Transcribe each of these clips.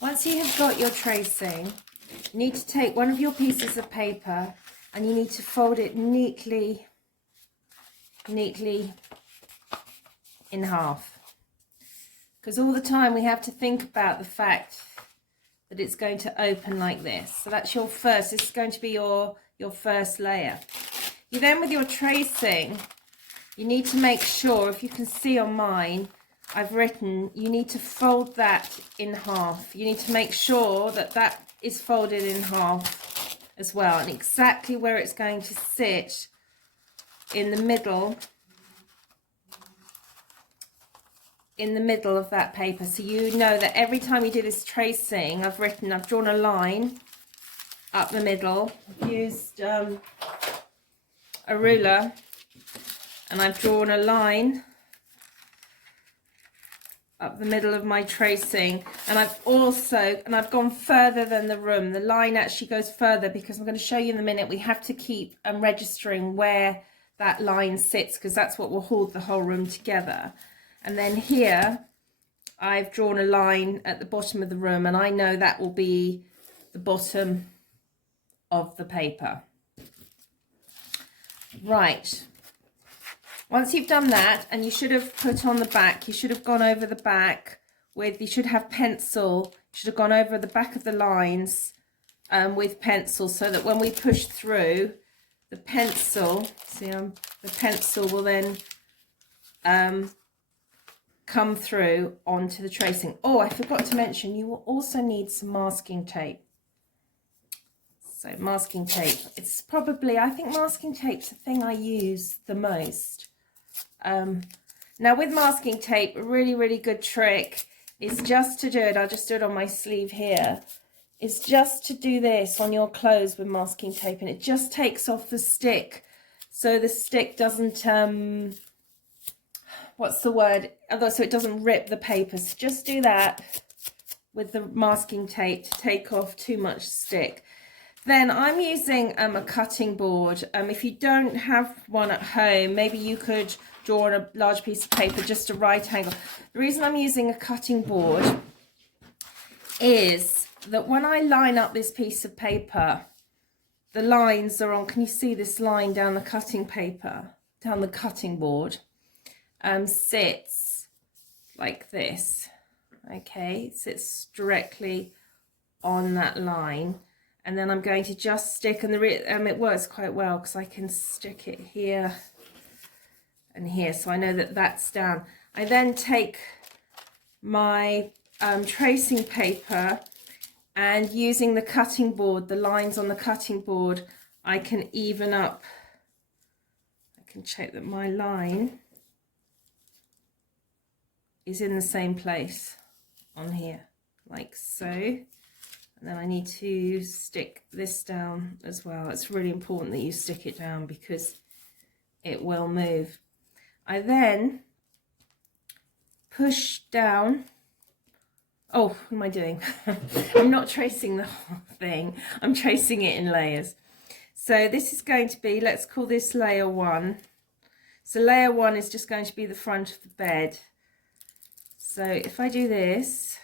Once you have got your tracing, you need to take one of your pieces of paper and you need to fold it neatly in half. Because all the time we have to think about the fact that it's going to open like this. So that's your first, this is going to be your first layer. You then, with your tracing, you need to make sure, if you can see on mine, I've written, you need to fold that in half. You need to make sure that that is folded in half as well, and exactly where it's going to sit in the middle of that paper. So you know that every time you do this tracing, I've drawn a line up the middle. I've used a ruler and I've drawn a line up the middle of my tracing, and I've gone further than the room. The line actually goes further because I'm going to show you in a minute. We have to keep registering where that line sits because that's what will hold the whole room together. And then here I've drawn a line at the bottom of the room, and I know that will be the bottom of the paper. Right. Once you've done that, and you should have put on the back, you should have gone over the back with, you should have pencil, you should have gone over the back of the lines with pencil, so that when we push through, the pencil, the pencil will then come through onto the tracing. Oh, I forgot to mention, you will also need some masking tape. So masking tape, it's probably, I think masking tape's the thing I use the most. Now with masking tape, a really good trick is just to do it, I'll just do it on my sleeve here, is just to do this on your clothes with masking tape, and it just takes off the stick, so the stick doesn't, what's the word, so it doesn't rip the paper. So just do that with the masking tape to take off too much stick. Then I'm using a cutting board. If you don't have one at home, maybe you could draw on a large piece of paper, just a right angle. The reason I'm using a cutting board is that when I line up this piece of paper, the lines are on, can you see this line down the cutting paper, down the cutting board, sits like this, okay, sits directly on that line. And then I'm going to just stick, and it works quite well because I can stick it here and here, so I know that that's down. I then take my tracing paper, and using the cutting board, the lines on the cutting board, I can even up, I can check that my line is in the same place on here, like so. And then I need to stick this down as well. It's really important that you stick it down because it will move. I then push down. Oh, what am I doing? I'm not tracing the whole thing. I'm tracing it in layers. So this is going to be, let's call this layer 1. So layer 1 is just going to be the front of the bed. So if I do this,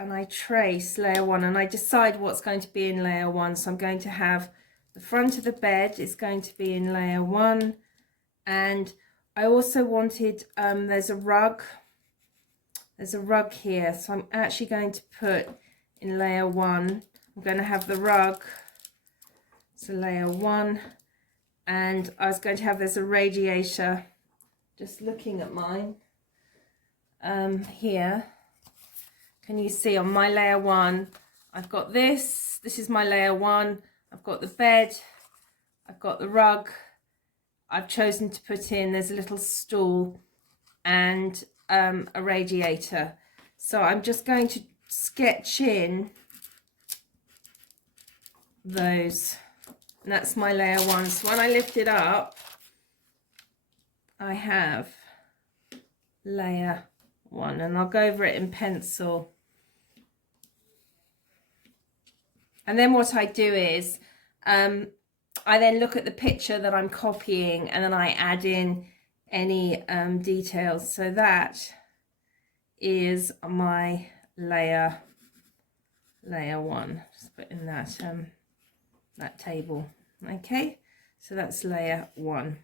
and I trace layer 1, and I decide what's going to be in layer 1. So I'm going to have the front of the bed is going to be in layer 1, and I also wanted, there's a rug here, so I'm actually going to put in layer 1, I'm going to have the rug, so layer 1, and I was going to have, there's a radiator, just looking at mine, here. Can you see on my layer 1, I've got this is my layer 1, I've got the bed, I've got the rug, I've chosen to put in, there's a little stool and a radiator. So I'm just going to sketch in those, and that's my layer 1. So when I lift it up, I have layer 1, and I'll go over it in pencil. And then what I do is, I then look at the picture that I'm copying, and then I add in any details. So that is my layer 1. Just put in that that table. Okay, so that's layer 1.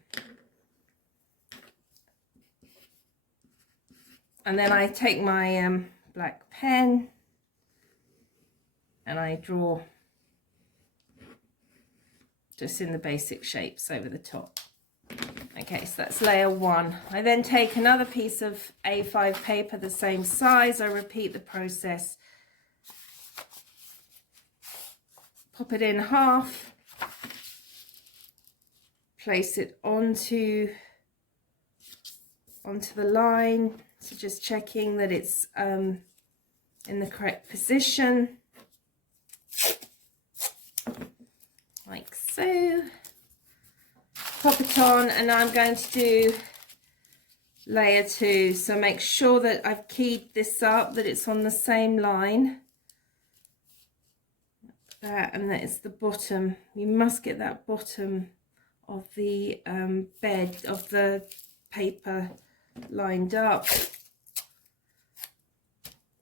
And then I take my black pen and I draw just in the basic shapes over the top. Okay, so that's layer 1. I then take another piece of A5 paper the same size. I repeat the process. Pop it in half. Place it onto the line. So just checking that it's in the correct position. Like so. Pop it on, and I'm going to do layer 2. So make sure that I've keyed this up, that it's on the same line. And that is the bottom. You must get that bottom of the bed of the paper lined up.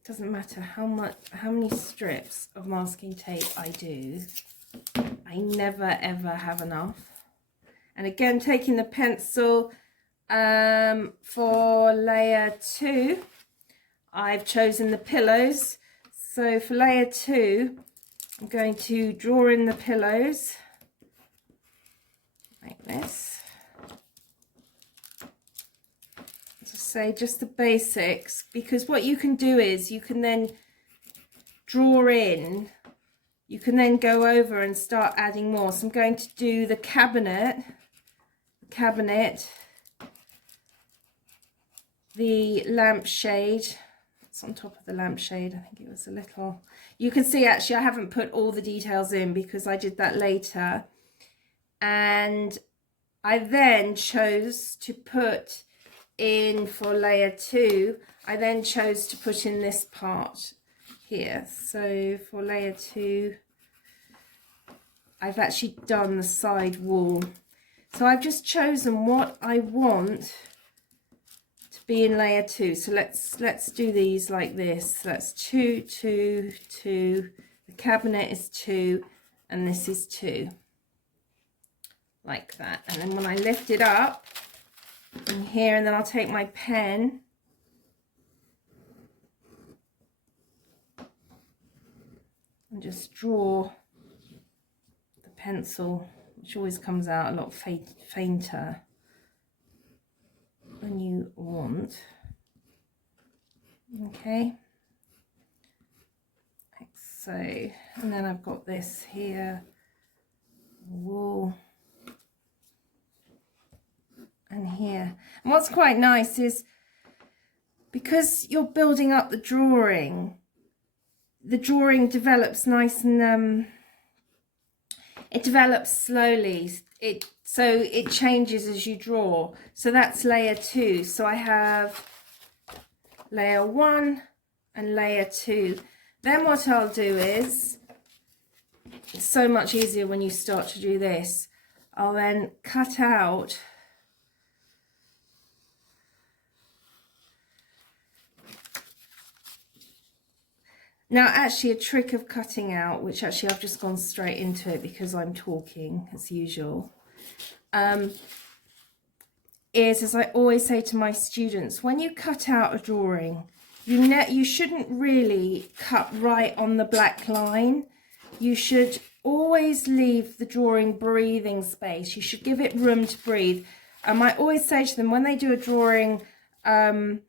Doesn't matter how many strips of masking tape I do, I never ever have enough. And again, taking the pencil for layer 2, I've chosen the pillows. So for layer 2, I'm going to draw in the pillows like this. As I say, just the basics, because what you can do is you can then draw in, you can then go over and start adding more. So I'm going to do the cabinet, the lampshade. It's on top of the lampshade. I think it was a little, you can see actually I haven't put all the details in because I did that later. And I then chose to put in, for layer 2, I then chose to put in this part here. So for layer 2, I've actually done the side wall. So I've just chosen what I want to be in layer 2. So let's do these like this. So that's 2, 2, 2. The cabinet is 2, and this is 2. Like that. And then when I lift it up in here, and then I'll take my pen and just draw the pencil, which always comes out a lot fainter than you want. Okay, like so. And then I've got this here, wool, and here. And what's quite nice is, because you're building up the drawing develops nice and it develops slowly. So it changes as you draw. So that's layer 2. So I have layer 1 and layer 2. Then what I'll do is, it's so much easier when you start to do this, I'll then cut out now. Actually, a trick of cutting out, which actually I've just gone straight into it because I'm talking as usual, is, as I always say to my students, when you cut out a drawing, you shouldn't really cut right on the black line. You should always leave the drawing breathing space. You should give it room to breathe. I always say to them, when they do a drawing of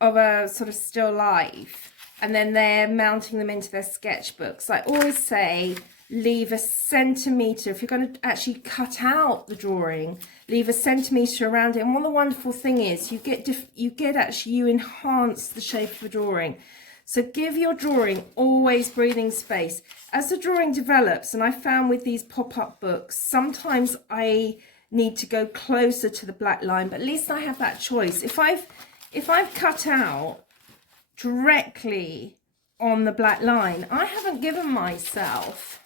a sort of still life, and then they're mounting them into their sketchbooks, I always say, leave a centimetre. If you're going to actually cut out the drawing, leave a centimetre around it. And what the wonderful thing is, you enhance the shape of the drawing. So give your drawing always breathing space. As the drawing develops, and I found with these pop-up books, sometimes I need to go closer to the black line, but at least I have that choice. If I've cut out directly on the black line, I haven't given myself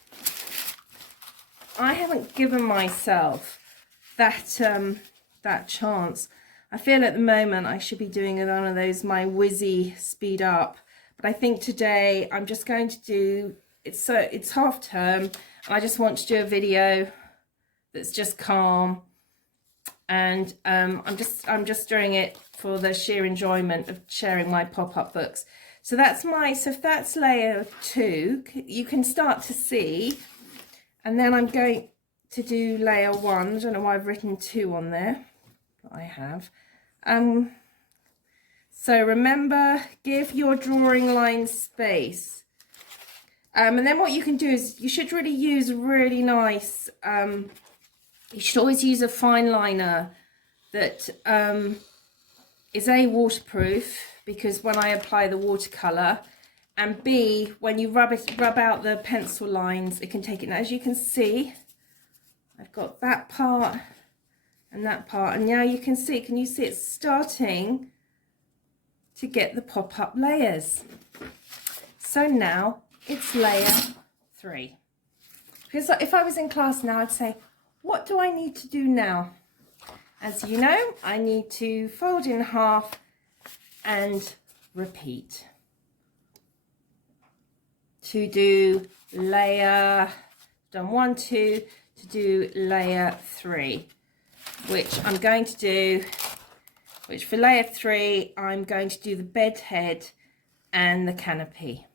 that that chance. I feel at the moment I should be doing one of those my whizzy speed up, but I think today I'm just going to do, it's half term, and I just want to do a video that's just calm, and I'm just doing it for the sheer enjoyment of sharing my pop-up books. So that's if that's layer 2, you can start to see, and then I'm going to do layer 1. I don't know why I've written 2 on there, but I have. So remember, give your drawing line space. And then what you can do is, you should really use a really nice, you should always use a fine liner that is A, waterproof, because when I apply the watercolour, and B, when you rub out the pencil lines, it can take it. Now, as you can see, I've got that part and that part, and now you can see, can you see it's starting to get the pop-up layers? So now it's layer 3. Because if I was in class now, I'd say, what do I need to do now? As you know, I need to fold in half and repeat to do layer, done 1, 2, to do layer 3, which I'm going to do, which for layer 3, I'm going to do the bed head and the canopy.